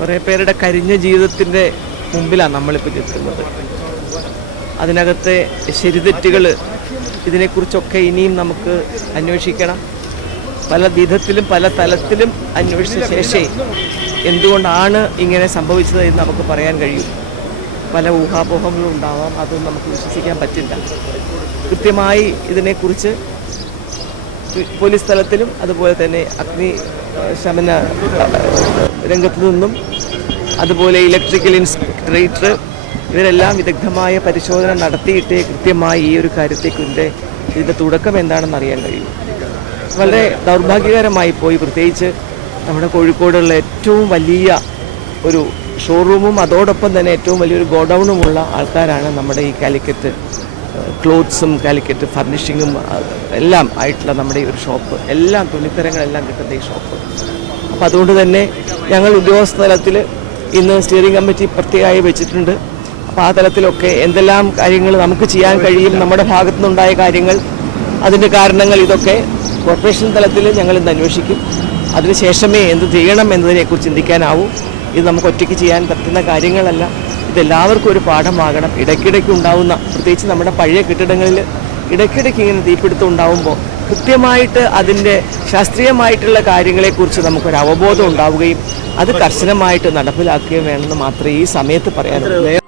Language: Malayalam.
കുറേ പേരുടെ കരിഞ്ഞ ജീവിതത്തിന്റെ മുമ്പിലാണ് നമ്മളിപ്പോൾ നിൽക്കുന്നത്. അതിനകത്തെ ശരിതെറ്റുകൾ ഇതിനെക്കുറിച്ചൊക്കെ ഇനിയും നമുക്ക് അന്വേഷിക്കണം. പല വിധത്തിലും പല തലത്തിലും അന്വേഷിച്ച ശേഷേ എന്തുകൊണ്ടാണ് ഇങ്ങനെ സംഭവിച്ചത് എന്ന് നമുക്ക് പറയാൻ കഴിയും. പല ഊഹാപോഹങ്ങളും ഉണ്ടാവാം അതൊന്നും നമുക്ക് വിശ്വസിക്കാൻ പറ്റില്ല. കൃത്യമായി ഇതിനെക്കുറിച്ച് പോലീസ് തലത്തിലും അതുപോലെ തന്നെ അഗ്നി ശമന രംഗത്തു നിന്നും അതുപോലെ ഇലക്ട്രിക്കൽ ഇൻസ്പെക്ടറേറ്റർ ഇവരെല്ലാം വിദഗ്ധമായ പരിശോധന നടത്തിയിട്ടേ കൃത്യമായി ഈ ഒരു കാര്യത്തെക്കുറിച്ച് ഇതിന്റെ തുടക്കം എന്താണെന്ന് അറിയാൻ കഴിയും. വളരെ ദൗർഭാഗ്യകരമായി പോയി. പ്രത്യേകിച്ച് നമ്മുടെ കോഴിക്കോടുള്ള ഏറ്റവും വലിയ ഒരു ഷോറൂമും അതോടൊപ്പം തന്നെ ഏറ്റവും വലിയൊരു ഗോഡൗണുമുള്ള ആൾക്കാരാണ് നമ്മുടെ ഈ കാലിക്കറ്റ് ക്ലോത്ത്സും കാലിക്കറ്റ് ഫർണിഷിങ്ങും എല്ലാം ആയിട്ടുള്ള നമ്മുടെ ഈ ഒരു ഷോപ്പ്. എല്ലാം തുണിത്തരങ്ങളെല്ലാം കിട്ടുന്ന ഈ ഷോപ്പ്. അപ്പോൾ അതുകൊണ്ട് തന്നെ ഞങ്ങൾ ഉദ്യോഗസ്ഥ തലത്തിൽ ഇന്ന് സ്റ്റിയറിംഗ് കമ്മിറ്റി പ്രത്യേകമായി വെച്ചിട്ടുണ്ട്. അപ്പോൾ ആ തലത്തിലൊക്കെ എന്തെല്ലാം കാര്യങ്ങൾ നമുക്ക് ചെയ്യാൻ കഴിയും നമ്മുടെ ഭാഗത്തു നിന്നുണ്ടായ കാര്യങ്ങൾ അതിന്റെ കാരണങ്ങൾ ഇതൊക്കെ കോർപ്പറേഷൻ തലത്തിൽ ഞങ്ങൾ ഇന്ന് അന്വേഷിക്കും. അതിനുശേഷമേ എന്ത് ചെയ്യണം എന്നതിനെക്കുറിച്ച് ചിന്തിക്കാനാവൂ. ഇത് നമുക്ക് ഒറ്റയ്ക്ക് ചെയ്യാൻ പറ്റുന്ന കാര്യങ്ങളല്ല. ഇതെല്ലാവർക്കും ഒരു പാഠമാകണം. ഇടയ്ക്കിടയ്ക്ക് ഉണ്ടാവുന്ന പ്രത്യേകിച്ച് നമ്മുടെ പഴയ കെട്ടിടങ്ങളിൽ ഇടയ്ക്കിടയ്ക്ക് ഇങ്ങനെ തീപിടുത്തം ഉണ്ടാവുമ്പോൾ കൃത്യമായിട്ട് അതിന്റെ ശാസ്ത്രീയമായിട്ടുള്ള കാര്യങ്ങളെക്കുറിച്ച് നമുക്കൊരു അവബോധം ഉണ്ടാവുകയും അത് കർശനമായിട്ട് നടപ്പിലാക്കുകയും വേണമെന്ന് മാത്രമേ ഈ സമയത്ത് പറയാനുള്ളൂ.